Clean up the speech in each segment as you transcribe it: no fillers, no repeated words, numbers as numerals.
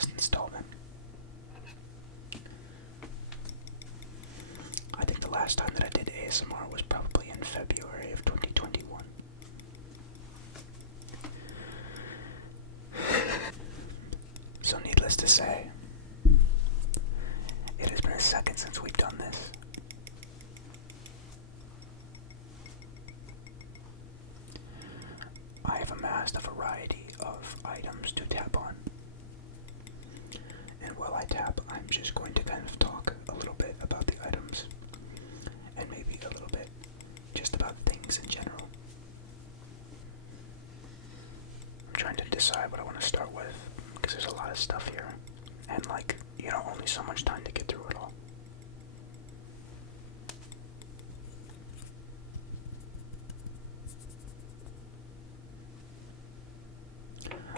last installment. I think the last time that I did ASMR was probably in February of 2021. So needless to say, it has been a second since we've done this. I have amassed a variety of items to tap on. And while I tap, I'm just going to kind of talk a little bit about the items. And maybe a little bit just about things in general. I'm trying to decide what I want to start with, because there's a lot of stuff here. And only so much time to get through it all.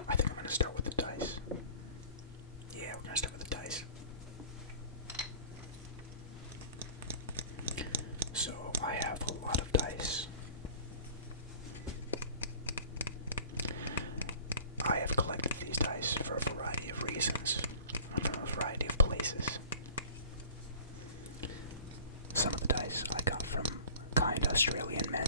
I think I'm going to start with the dice. Yeah, we're going to start with the dice. So, I have a lot of dice. I have collected these dice for a variety of reasons, from a variety of places. Some of the dice I got from kind Australian men.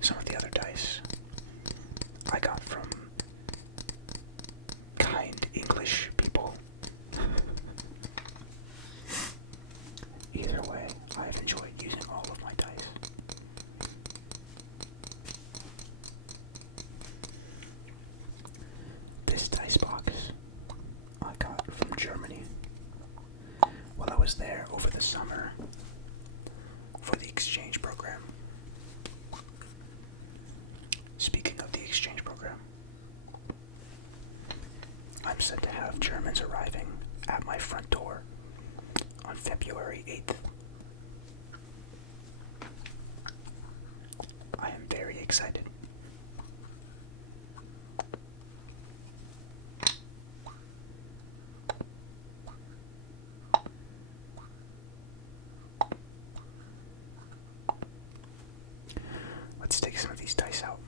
Some of the other dice I got from kind English people. Either way, I've enjoyed using all of my dice. This dice box I got from Germany while I was there over the summer for the exchange program. Speaking of the exchange program, I'm said to have Germans arriving at my front door on February 8th. I am very excited. Let's take some of these dice out.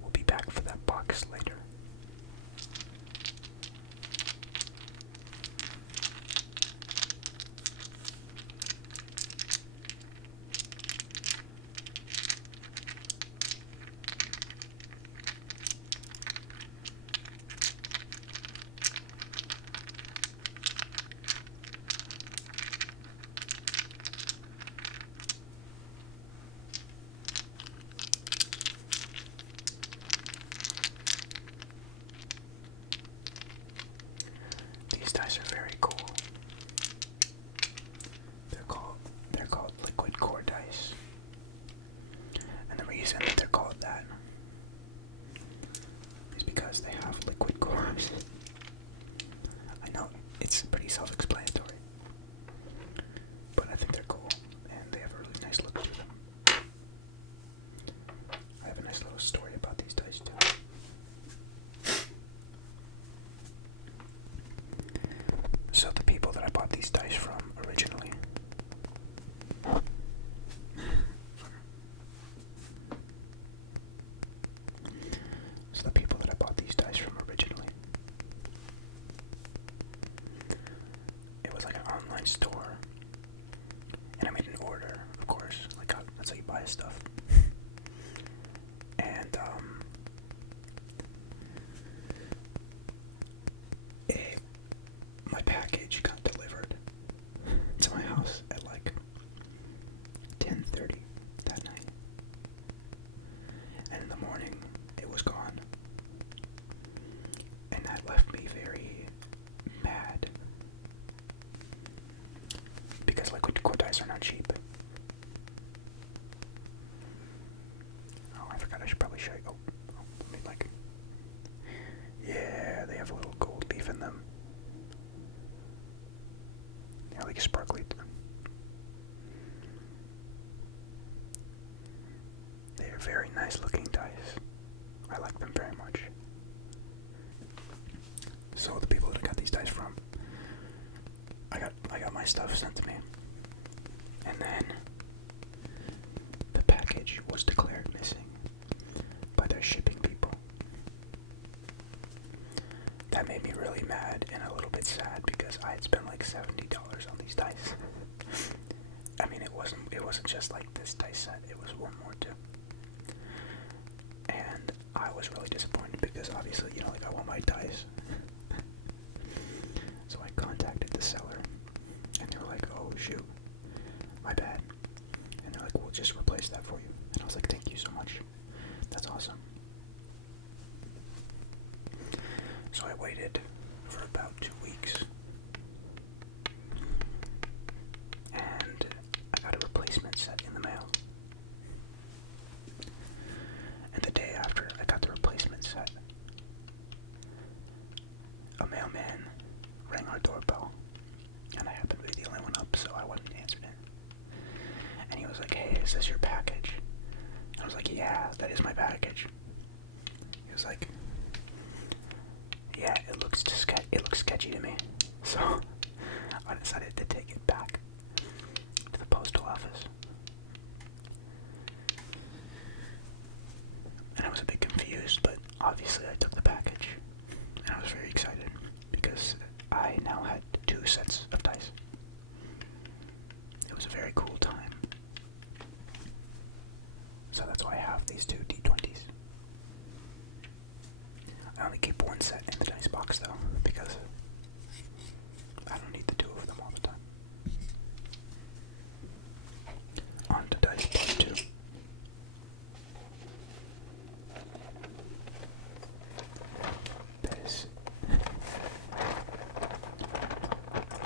We'll be back for that box later. These dice are very cool. They're called liquid core dice. And the reason that they're called that is because they have liquid cores. I know it's pretty self-explanatory, but I think they're cool and they have a really nice look to them. I have a nice little story about these dice too. So the people that I bought these dice from originally it was like an online store, and I made an order, of course, that's how you buy stuff. And my package got delivered to my house at 10:30 that night, and in the morning it was gone, and that left me very mad because liquid core dice are not cheap. Oh, I forgot I should probably show you. Let me yeah, they have a little gold leaf in them. They're like sparkly. They're very nice looking dice. I like them very much. So the people that I got these dice from And then the package was declared missing by their shipping people. That made me really mad and a little bit sad because I had spent like $70 on these dice. I mean, it wasn't just like this dice set, it was one more too. And I was really disappointed because obviously, like I want my dice. So I contacted the seller and they were like, oh shoot, my bad. And they're like, we'll just replace that for you. And I was like, thank you so much. That's awesome. So I waited for about 2 weeks. And I got a replacement set in the mail. And the day after I got the replacement set, a mailman rang our doorbell. And I happened to be the only one up, so I went and answered it. And he was like, hey, is this your package? And I was like, yeah, that is my package. He was like, yeah, it looks sketchy to me. So I decided to take it back to the postal office. And I was a bit confused, but obviously I took the package. And I was very excited because I now had 2 sets of dice. It was a very cool time. So that's why I have these 2 D20s. I only keep 1 set in the dice box though, because I don't need the 2 of them all the time. On to dice part 2.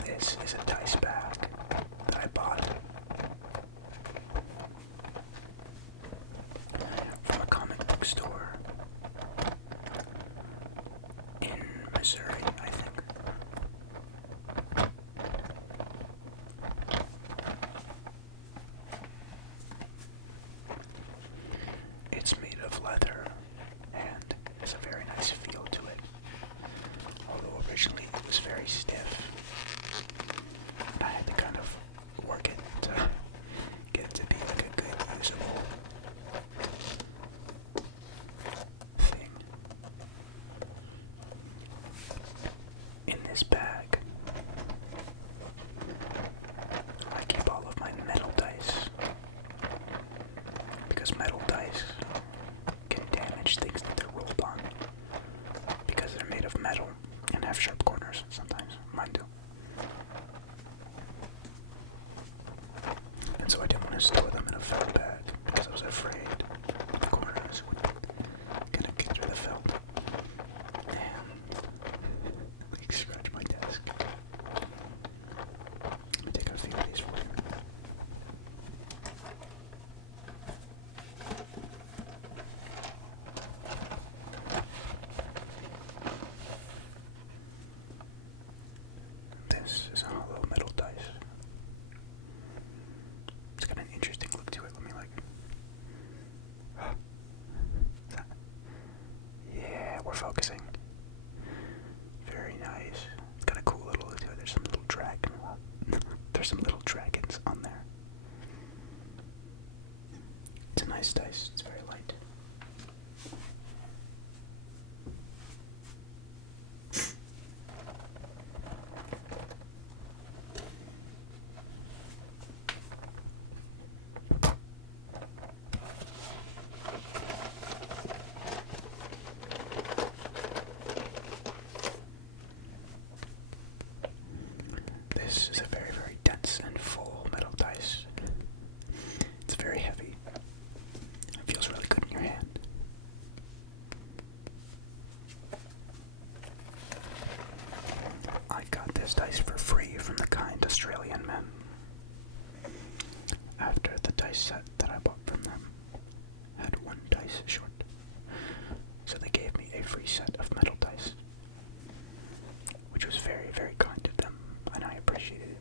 This is a dice bag that I bought from a comic book store in Missouri, I think. It's made of leather and has a very nice feel to it, although originally it was very stiff. And I had to kind of work it to get it to be like a good, usable thing. In this bag, I keep all of my metal dice, because metal dice can damage things that they're rolled on, because they're made of metal and have sharp corners sometimes. Mine do. And so I didn't want to store them in a felt bag because I was afraid the corners would kind of get through the felt and like scratch my desk. Let me take a few of these for you. This is a hollow metal dice. It's got an interesting look to it. Let me yeah, we're focusing. Very nice. It's got a cool little look to it. There's some little dragons on there. It's a nice dice. It's very light. This is a very, very dense and full metal dice. It's very heavy. It feels really good in your hand. I got this dice for free from the kind Australian men after the dice set that I bought from them had 1 dice short. So they gave me a free set of metal dice, which was very, very kind of them, and I appreciated it.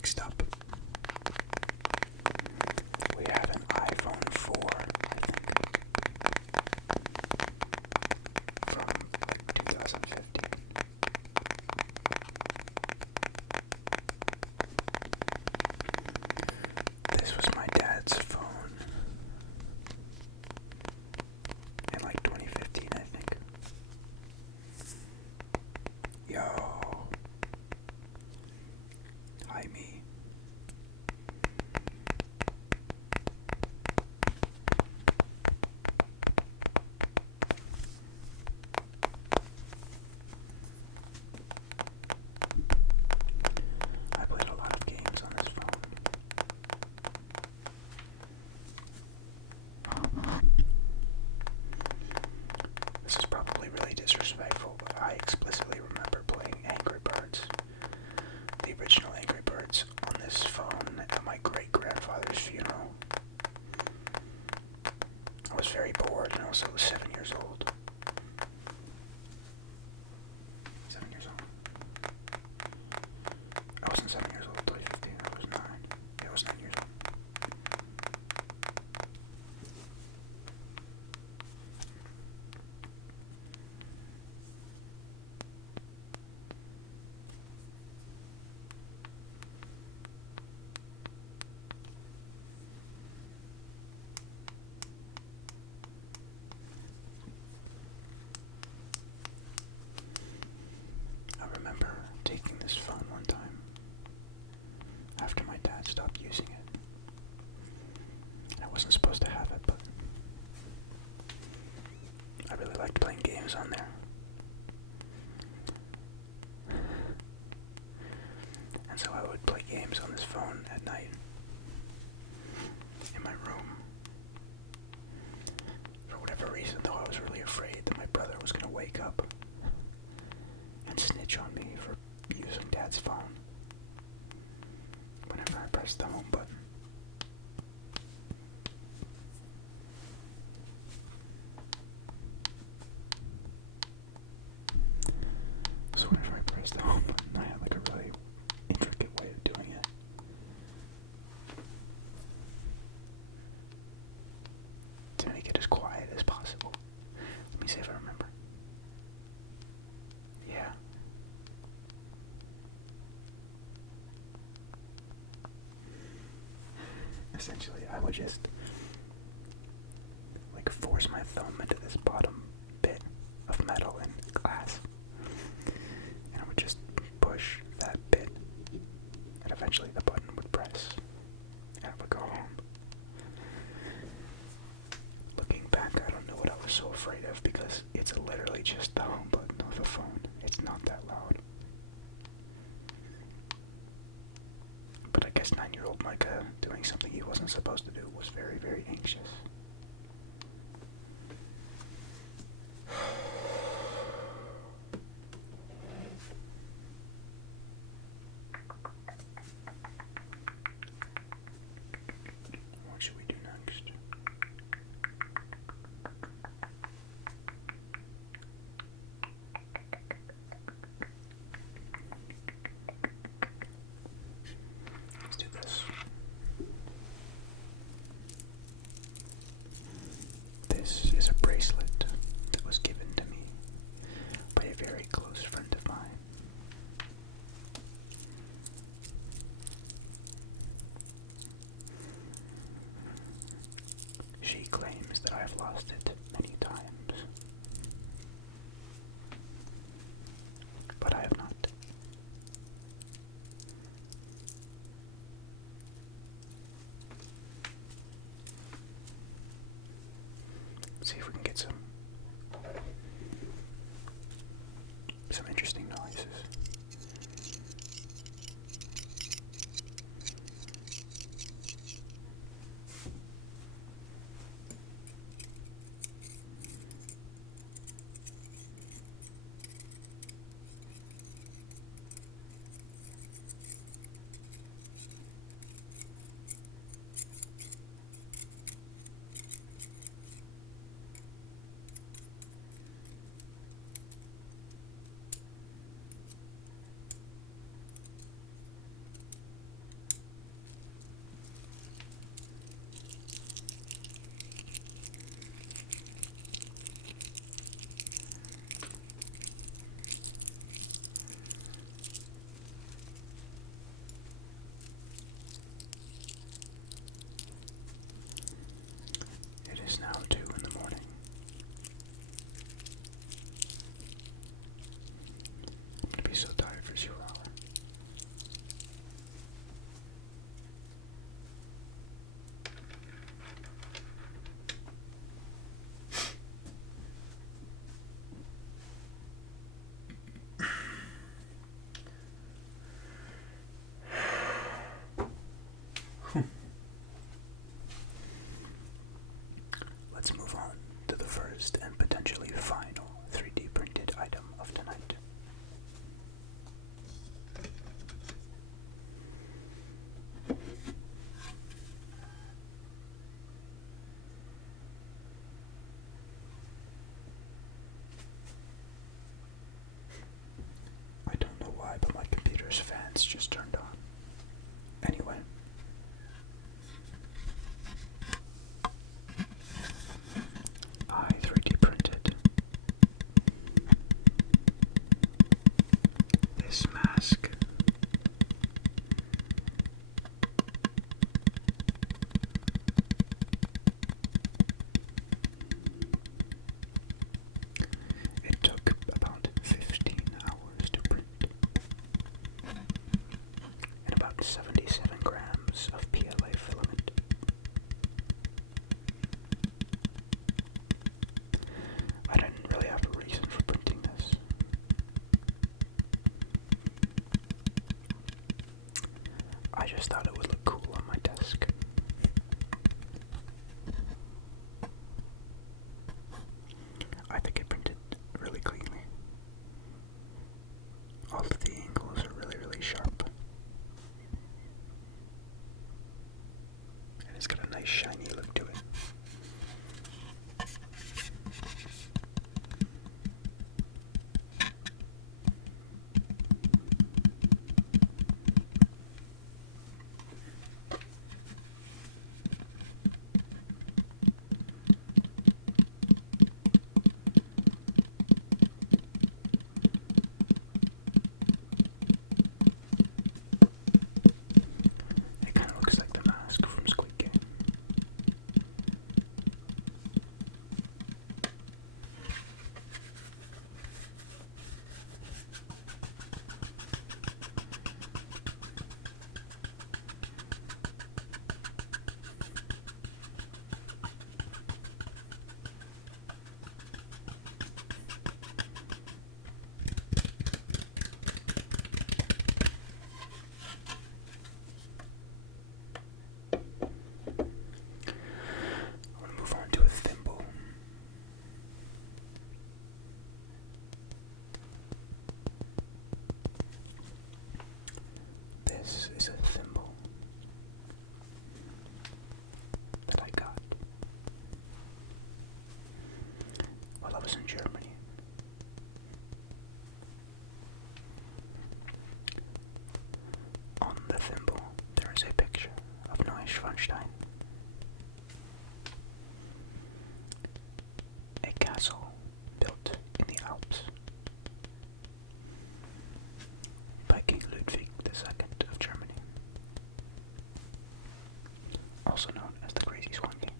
Next up, we have an iPhone 4, I think, from 2015. This was my dad's phone in like 2015, I think. Yo. Hi, me. I played a lot of games on this phone. This is probably really disrespectful, but I explicitly remember playing Angry Birds, the original Angry Birds, on this phone at my great-grandfather's funeral. I was very bored and also 7 years old. 7 years old. I wasn't 7 years old, 2015, I was 9. Yeah, I was 9 years old. I remember taking this phone one time after my dad stopped using it. And I wasn't supposed to have it, but I really liked playing games on there. And so I would play games on this phone at night in my room. For whatever reason, though, I was really afraid that my brother was going to wake up and snitch on me for using Dad's phone whenever I pressed the home button. So whenever I pressed the home button, I had like a really intricate way of doing it. To make it as quiet as possible. Let me see if I remember. Yeah. Essentially, I would just like force my thumb into this bottom bit of metal and glass, and I would just push that bit, and eventually the button would press, and it would go home. Looking back, I don't know what I was so afraid of, because it's literally just the home button of a phone. It's not that loud. But I guess 9-year-old Micah doing something he wasn't supposed to do was very, very anxious. What should we do next? Let's do this. This is a bracelet that was given to me by a very close friend of mine. She claims that I've lost it many times, but I have not. See if we can get some interesting noises. It's just turned on. Anyway. I 3D printed this mask. It took about 15 hours to print, and about 77 grams of PLA filament. I didn't really have a reason for printing this. I just thought it would look cool on my desk. I think it printed really cleanly. All of the angles are really, really sharp. And it's got a nice shiny look to it. It kind of looks like the mask from Squid Game. I want to move on to a thimble. This is a thimble that I got while I was in Germany. On the thimble, there is a picture of Neuschwanstein, a castle built in the Alps by King Ludwig II of Germany, also known as the Crazy Swan King.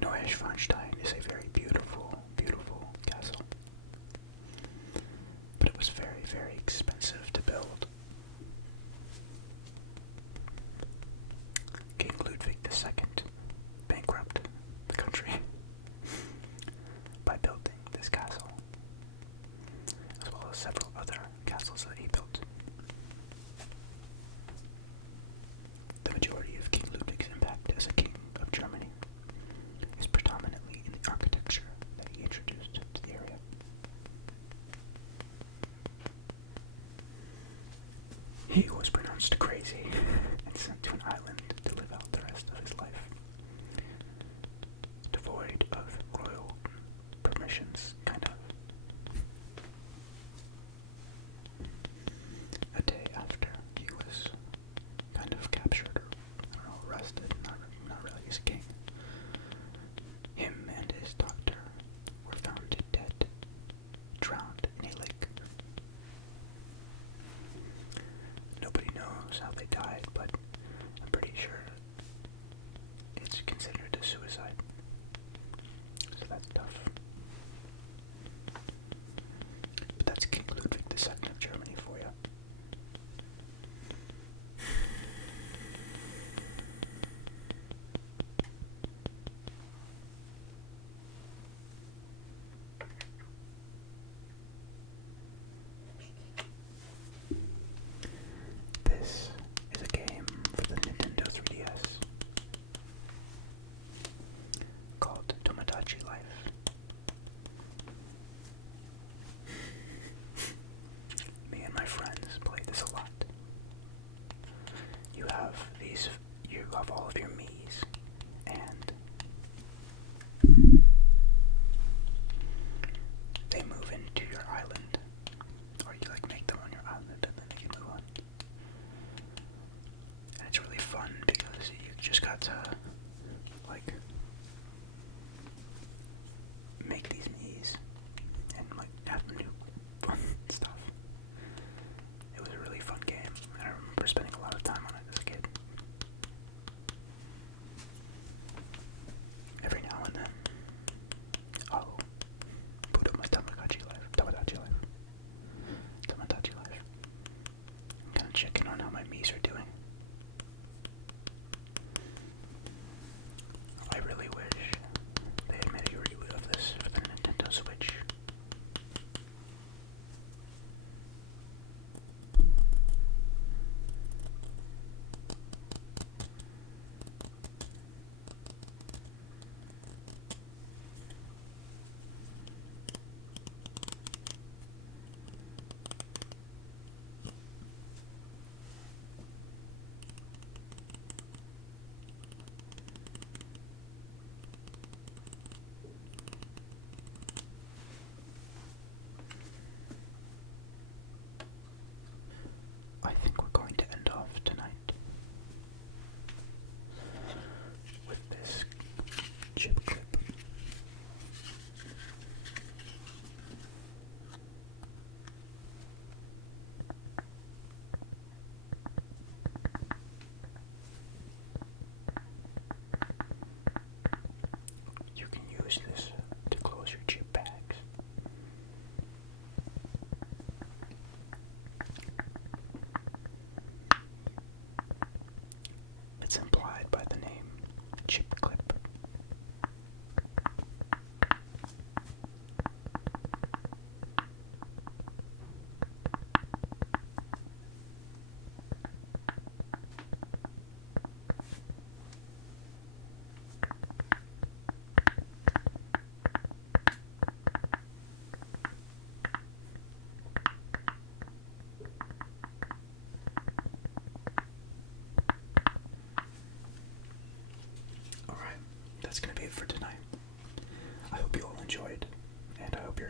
Neuschwanstein is a very beautiful, beautiful castle, but it was very, very expensive to build. King Ludwig II bankrupted the country by building this castle, as well as several other castles that he built. The majority of King Ludwig's impact as a king of Germany is predominantly in the architecture that he introduced to the area. He was pronounced crazy and sent to an island to live out the rest of his life, devoid of royal permissions, kind of. A day after he was kind of captured, or I don't know, arrested, not really as king, him and his doctor were found dead, drowned in a lake. Nobody knows how they died, but I'm pretty sure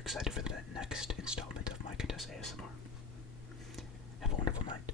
excited for the next installment of Micah Does ASMR. Have a wonderful night.